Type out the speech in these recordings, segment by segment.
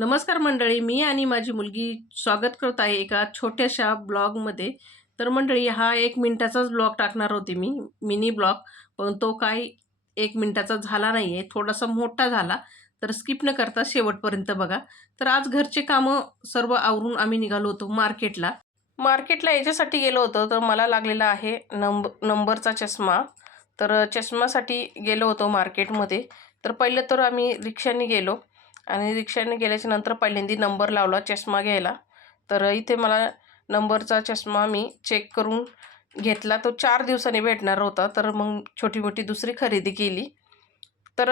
नमस्कार मंडळी मी आणि माझी मुलगी स्वागत करत आहे एका छोट्याशा ब्लॉगमध्ये. तर मंडळी हा एक मिनटाचाच ब्लॉग टाकणार होते मी मिनी ब्लॉग. पण तो काय एक मिनटाचा झाला नाही आहे थोडासा मोठा झाला. तर स्किप न करता शेवटपर्यंत बघा. तर आज घरचे कामं सर्व आवरून आम्ही निघालो होतो मार्केटला. मार्केटला याच्यासाठी गेलो होतो तर मला लागलेला आहे नंब नंबरचा चष्मा. तर चष्म्यासाठी गेलो होतो मार्केटमध्ये. तर पहिलं तर आम्ही रिक्षाने गेलो. आणि रिक्षाने गेल्याच्यानंतर पहिल्यांदा नंबर लावला चष्मा घ्यायला. तर इथे मला नंबरचा चष्मा मी चेक करून घेतला. तो चार दिवसांनी भेटणार होता. तर मग छोटी मोठी दुसरी खरेदी केली. तर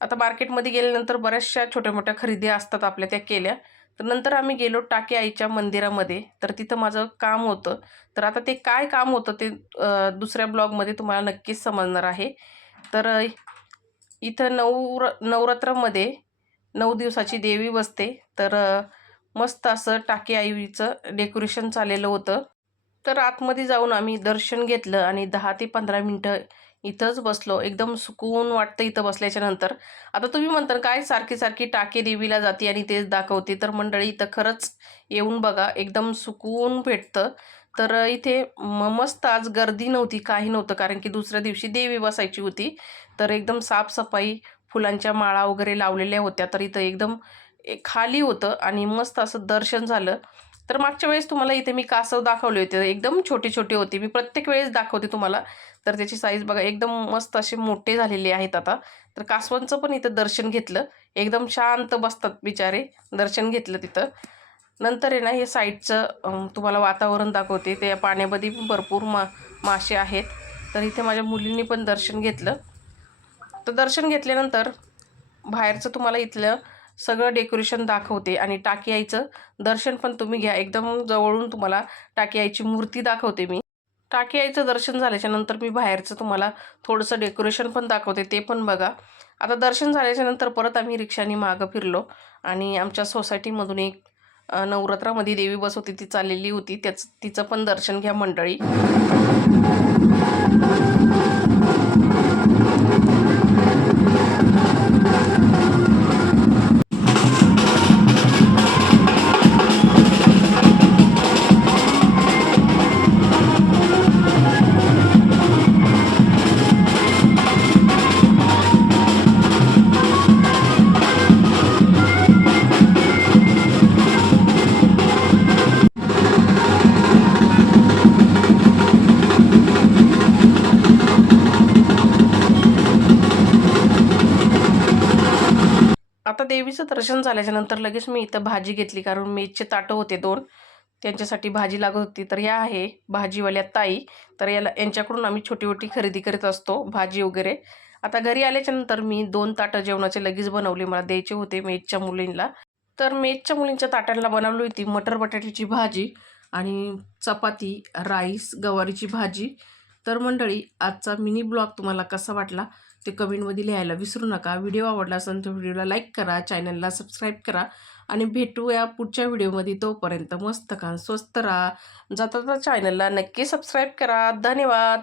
आता मार्केटमध्ये गेल्यानंतर बऱ्याचशा छोट्या मोठ्या खरेदी असतात आपल्या त्या केल्या. तर नंतर आम्ही गेलो टाके आईच्या मंदिरामध्ये. तर तिथं माझं काम होतं. तर आता ते काय काम होतं ते दुसऱ्या ब्लॉगमध्ये तुम्हाला नक्कीच समजणार आहे. तर इथं नऊ नवरात्रामध्ये नऊ दिवसाची देवी बसते. तर मस्त असं टाके आईचं डेकोरेशन चाललेलं होतं. तर आतमध्ये जाऊन आम्ही दर्शन घेतलं आणि दहा ते पंधरा मिनटं इथंच बसलो. एकदम सुकून वाटतं इथं बसल्याच्या नंतर. आता तुम्ही म्हणता काय सारखी सारखी टाके देवीला जाते आणि तेच दाखवते. तर मंडळी इथं खरंच येऊन बघा एकदम सुकून भेटतं. तर इथे म मस्त आज गर्दी नव्हती काही नव्हतं. कारण की दुसऱ्या दिवशी देवी बसायची होती. तर एकदम साफसफाई फुलांच्या माळा वगैरे लावलेल्या होत्या तर इथं एकदम खाली होतं आणि मस्त असं दर्शन झालं. तर मागच्या वेळेस तुम्हाला इथे मी कासव दाखवले होते एकदम छोटे छोटे होते. मी प्रत्येक वेळेस दाखवते तुम्हाला. तर त्याची साईज बघा एकदम मस्त असे मोठे झालेले आहेत आता. तर कासवांचं पण इथं दर्शन घेतलं. एकदम शांत बसतात बिचारे दर्शन घेतलं तिथं. नंतर आहे ना हे साईडचं तुम्हाला वातावरण दाखवते. ते पाण्यामध्ये पण भरपूर मा मासे आहेत. तर इथे माझ्या मुलींनी पण दर्शन घेतलं. तर दर्शन घेतल्यानंतर बाहेरचं तुम्हाला इथलं सगळं डेकोरेशन दाखवते आणि टाकी आईचं दर्शन पण तुम्ही घ्या. एकदम जवळून तुम्हाला टाकी आईची मूर्ती दाखवते मी. टाकी आईचं दर्शन झाल्याच्यानंतर मी बाहेरचं तुम्हाला थोडंसं डेकोरेशन पण दाखवते ते पण बघा. आता दर्शन झाल्याच्यानंतर परत आम्ही रिक्षाने मागं फिरलो आणि आमच्या सोसायटीमधून एक नवरात्रामध्ये देवी बसवती ती चाललेली होती. त्याच तिचं पण दर्शन घ्या मंडळी. आता देवीचं दर्शन झाल्याच्यानंतर लगेच मी इथं भाजी घेतली कारण मेजचे ताटं होते दोन. त्यांच्यासाठी भाजी लागत होती. तर या आहे भाजीवाल्या ताई. तर याला यांच्याकडून आम्ही छोटी मोठी खरेदी करत असतो भाजी वगैरे. आता घरी आल्याच्यानंतर मी दोन ताटं जेवणाचे लगेच बनवले. मला द्यायचे होते मेजच्या मुलींना. तर मेजच्या मुलींच्या ताटांना बनवली होती मटर बटाट्याची भाजी आणि चपाती राईस गवारीची भाजी. तर मंडळी आजचा मिनी ब्लॉग तुम्हाला कसा वाटला? ते कमेंटमध्ये लिहायला विसरू नका. व्हिडिओ आवडला असेल तर व्हिडिओला लाईक करा चॅनलला सबस्क्राईब करा आणि भेटूया पुढच्या व्हिडिओमध्ये. तोपर्यंत मस्त खा स्वस्त राहा. जाता चॅनलला नक्की सबस्क्राईब करा. धन्यवाद.